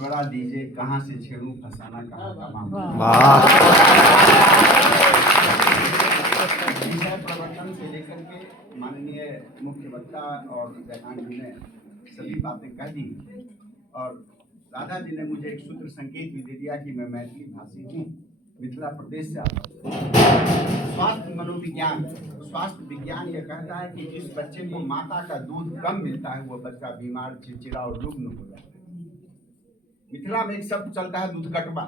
मशवरा दीजिए कहाँ से छेड़ूं फसाना कहाँ का मामला। विषय प्रवर्तन से लेकर के माननीय मुख्य वक्ता और जयकांत जी ने सभी बातें कह दी और राधा जी ने मुझे एक सूत्र संकेत भी दे दिया कि मैं मैथिली भाषी हूँ, मिथिला प्रदेश से आता हूँ। स्वास्थ्य मनोविज्ञान, स्वास्थ्य विज्ञान यह कहता है कि जिस बच्चे को माता का दूध कम मिलता है वो बच्चा बीमार, चिड़चिड़ा और रुग्ण हो जाता है। मिथिला में एक शब्द चलता है दूध कटवा।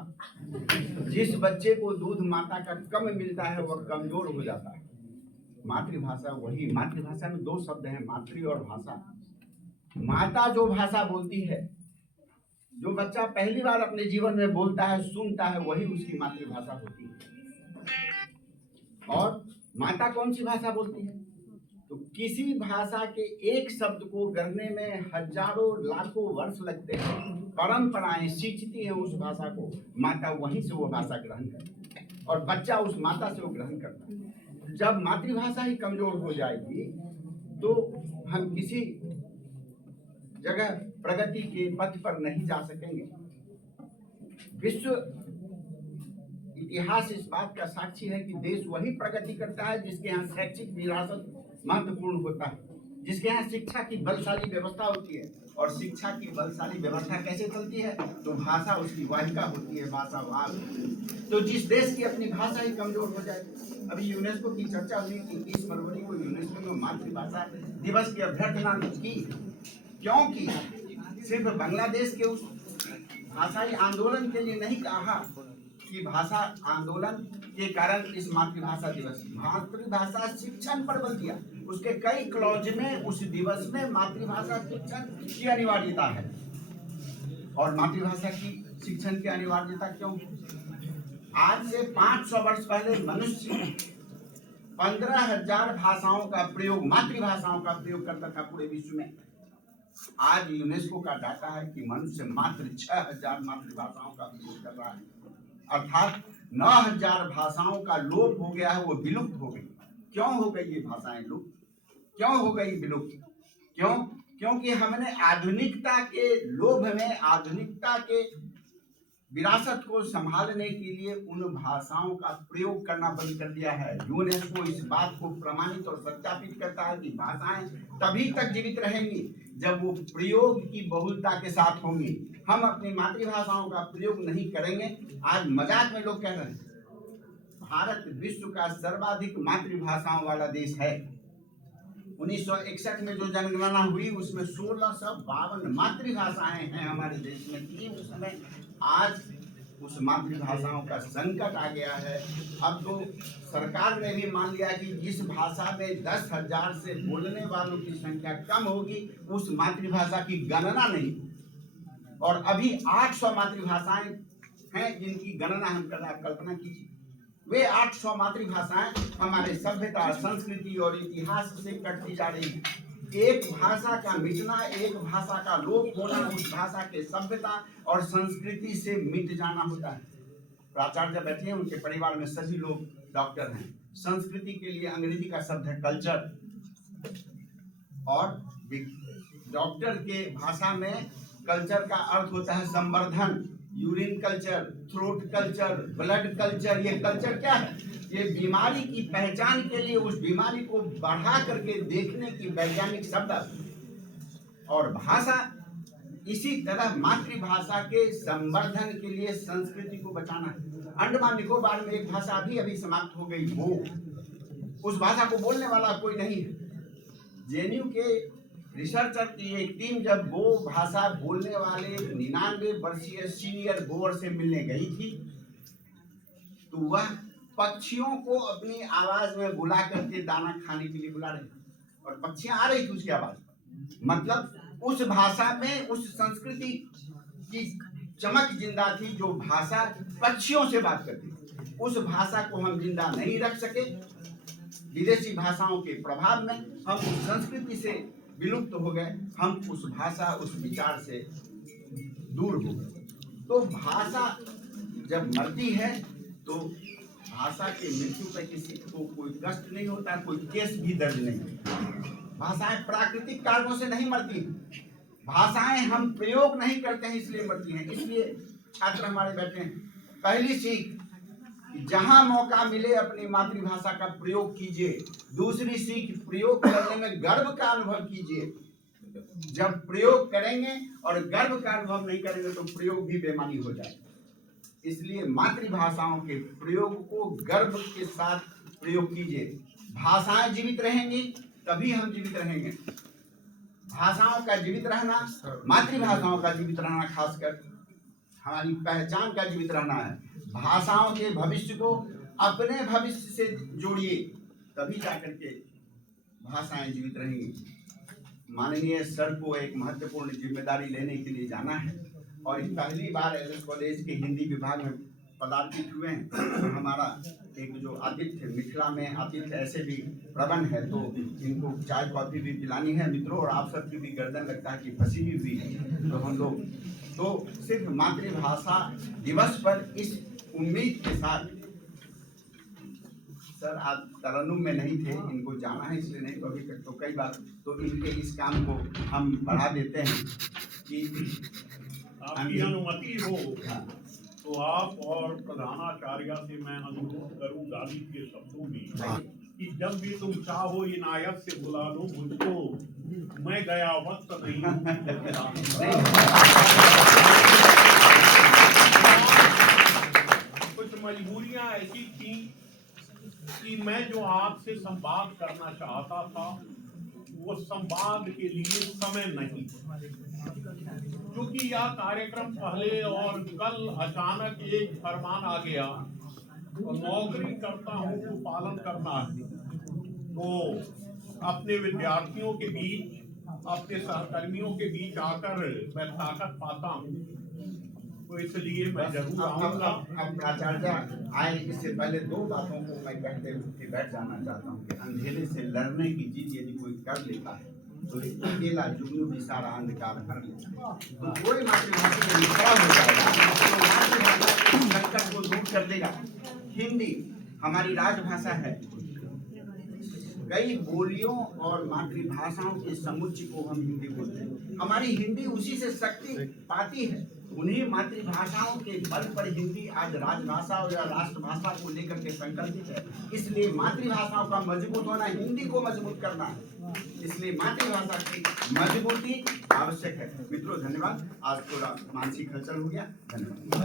जिस बच्चे को दूध माता का कम मिलता है वह कमजोर हो जाता है। मातृभाषा वही, मातृभाषा में दो शब्द हैं, मातृ और भाषा। माता जो भाषा बोलती है, जो बच्चा पहली बार अपने जीवन में बोलता है, सुनता है, वही उसकी मातृभाषा होती है। और माता कौन सी भाषा बोलती है? तो किसी भाषा के एक शब्द को गढ़ने में हजारों लाखों वर्ष लगते हैं, परंपराएं सींचती हैं उस भाषा को, माता वहीं से वो भाषा ग्रहण करती है और बच्चा उस माता से वो ग्रहण करता है। जब मातृभाषा ही कमजोर हो जाएगी तो हम किसी जगह प्रगति के पथ पर नहीं जा सकेंगे। विश्व इतिहास इस बात का साक्षी है कि देश वही प्रगति करता है जिसके यहाँ शैक्षिक विरासत महत्वपूर्ण होता है, जिसके यहाँ शिक्षा की बलशाली व्यवस्था होती है। और शिक्षा की बलशाली व्यवस्था कैसे चलती है? तो भाषा उसकी वाहिका होती है, भाषा भाग। तो जिस देश की अपनी भाषा ही कमजोर हो जाए, अभी यूनेस्को की चर्चा हुई कि 21 फरवरी को यूनेस्को में मातृभाषा दिवस की अभ्यर्थना की, क्योंकि सिर्फ बांग्लादेश के उस भाषाई आंदोलन के लिए नहीं कहा कि भाषा आंदोलन के कारण इस मातृभाषा दिवस, मातृभाषा शिक्षण पर बल दिया। उसके कई क्लॉज में उस दिवस में मातृभाषा शिक्षण की अनिवार्यता है। और मातृभाषा की शिक्षण की अनिवार्यता क्यों? आज से 500 वर्ष पहले मनुष्य 15,000 भाषाओं का प्रयोग, मातृभाषाओं का प्रयोग करता था पूरे विश्व में। आज यूनेस्को का डाटा है कि मनुष्य मात्र 6,000 मातृभाषाओं का प्रयोग कर रहा है, अर्थात 9,000 भाषाओं का लोप हो गया है, वो विलुप्त हो गई। क्यों हो गई ये भाषाएं लुप्त? क्यों हो गई विलुप्त? क्यों? क्योंकि हमने आधुनिकता के लोभ में, आधुनिकता के विरासत को संभालने के लिए उन भाषाओं का प्रयोग करना बंद कर दिया है। यूनेस्को इस बात को प्रमाणित और सत्यापित करता है कि भाषाएं तभी तक जीवित रहेंगी जब वो प्रयोग की बहुलता के साथ होंगी। हम अपनी मातृभाषाओं का प्रयोग नहीं करेंगे। आज मजाक में लोग कह रहे हैं भारत विश्व का सर्वाधिक मातृभाषाओं वाला देश है। 1961 में जो जनगणना हुई उसमें 1652 मातृभाषाएं हैं हमारे देश में थी उस समय। आज उस मातृभाषाओं का संकट आ गया है। अब तो सरकार ने भी मान लिया कि जिस भाषा में 10,000 से बोलने वालों की संख्या कम होगी उस मातृभाषा की गणना नहीं। और अभी 800 मातृभाषाएं हैं जिनकी गणना हम करना, कल्पना कीजिए वे 800 मातृभाषाएं हमारे सभ्यता, संस्कृति और इतिहास से कटती जा रही हैं। एक भाषा का मिटना, एक भाषा का लोप होना उस भाषा के सभ्यता और संस्कृति से मिट जाना होता है। प्राचार्य बैठे हैं, उनके परिवार में सभी लोग डॉक्टर हैं। संस्कृति के लिए अंग्रेजी का शब्द है कल्चर, और डॉक्टर के भाषा में कल्चर का अर्थ होता है संवर्धन। Urine culture, throat culture, blood culture. ये कल्चर क्या है? ये बीमारी की पहचान के लिए उस बीमारी को बढ़ा करके देखने की वैज्ञानिक शब्द। और भाषा इसी तरह मातृभाषा के संवर्धन के लिए संस्कृति को बचाना है। अंडमान निकोबार में एक भाषा अभी समाप्त हो गई, वो। उस भाषा को बोलने वाला कोई नहीं है। जेएनयू के रिसर्चर की एक टीम जब वो भाषा बोलने वाले 99 वर्षीय सीनियर गोवर से मिलने गई थी तो वह पक्षियों को अपनी आवाज में बुला करके दाना खाने के लिए बुला रही थी और पक्षियां आ रही थी उसकी आवाज। मतलब उस भाषा में उस संस्कृति की चमक जिंदा थी जो भाषा पक्षियों से बात करती थी। उस भाषा को हम जिंदा नहीं रख सके। विदेशी भाषाओं के प्रभाव में हम उस संस्कृति से विलुप्त हो गए, हम उस भाषा, उस विचार से दूर हो गए। तो भाषा जब मरती है तो भाषा के मृत्यु पर किसी को कोई कष्ट नहीं होता, कोई केस भी दर्ज नहीं होता। भाषाएं प्राकृतिक कारणों से नहीं मरती, भाषाएं हम प्रयोग नहीं करते हैं इसलिए मरती हैं। इसलिए छात्र हमारे बैठे हैं, पहली सीख, जहां मौका मिले अपनी मातृभाषा का प्रयोग कीजिए। दूसरी सीख, प्रयोग करने में गर्व का अनुभव कीजिए। जब प्रयोग करेंगे और गर्व का अनुभव नहीं करेंगे तो प्रयोग भी बेमानी हो जाएगा। इसलिए मातृभाषाओं के प्रयोग को गर्व के साथ प्रयोग कीजिए। भाषाएं जीवित रहेंगी तभी हम जीवित रहेंगे। भाषाओं का जीवित रहना, मातृभाषाओं का जीवित रहना, खासकर हमारी पहचान का जीवित रहना है। भाषाओं के भविष्य को अपने भविष्य से जोड़िए, तभी जाकर के भाषाएं जीवित रहेंगी। माननीय सर को एक महत्वपूर्ण जिम्मेदारी लेने के लिए जाना है और पहली बार एलएस कॉलेज के हिंदी विभाग में पदार्पित हुए हैं। तो हमारा एक जो आतिथ्य, मिथिला में आतिथ्य ऐसे भी प्रबंध है, तो इनको चाय कॉफी भी पिलानी है मित्रों, और आप सबकी भी गर्दन लगता है कि फंसी भी हुई है। तो हम लोग तो सिर्फ मातृभाषा दिवस पर इस उम्मीद के साथ, सर आज तरन्नुम में नहीं थे, इनको जाना है इसलिए नहीं, तो अभी तक तो कई बार तो इनके इस काम को हम बढ़ा देते हैं कि आपकी अनुमति हो तो आप और प्रधानाचार्य से मैं अनुरोध करूं गाली के शब्दों में कि जब भी तुम चाहो इनायत से बुला लो मुझको, मैं गया वक्त नहीं। कुछ मजबूरियां ऐसी थी कि मैं जो आपसे संवाद करना चाहता था वो संवाद के लिए समय नहीं, क्योंकि यह कार्यक्रम पहले और कल अचानक एक फरमान आ गया और नौकरी करता हूं तो पालन करना है, तो अपने विद्यार्थियों के बीच, अपने सहकर्मियों के बीच आकर मैं ताकत पाता हूं, तो इसलिए मैं जरूर आऊंगा। अब प्राचार्य आए, इससे पहले दो बातों को मैं कहते हुए बैठ जाना चाहता हूँ कि अंधेरे से लड़ने की जीत यदि कोई कर लेता है तो अकेला जुगनू भी सारा अंधकार हर लेता है। तो कोई मातृभाषा में खड़ा हो जाएगा, संकट को दूर कर देगा। हिंदी हमारी राजभाषा है, कई बोलियों और मातृभाषाओं के समुच्चय को हम हिंदी बोलते हैं। हमारी हिंदी उसी से शक्ति पाती है, उन्हीं मातृभाषाओं के बल पर हिंदी आज राजभाषा और राष्ट्रभाषा को लेकर के संकल्पित है। इसलिए मातृभाषाओं का मजबूत होना, हिंदी को मजबूत करना है, इसलिए मातृभाषा की मजबूती आवश्यक है। मित्रों धन्यवाद, आज थोड़ा मानसिक हलचल हो गया, धन्यवाद।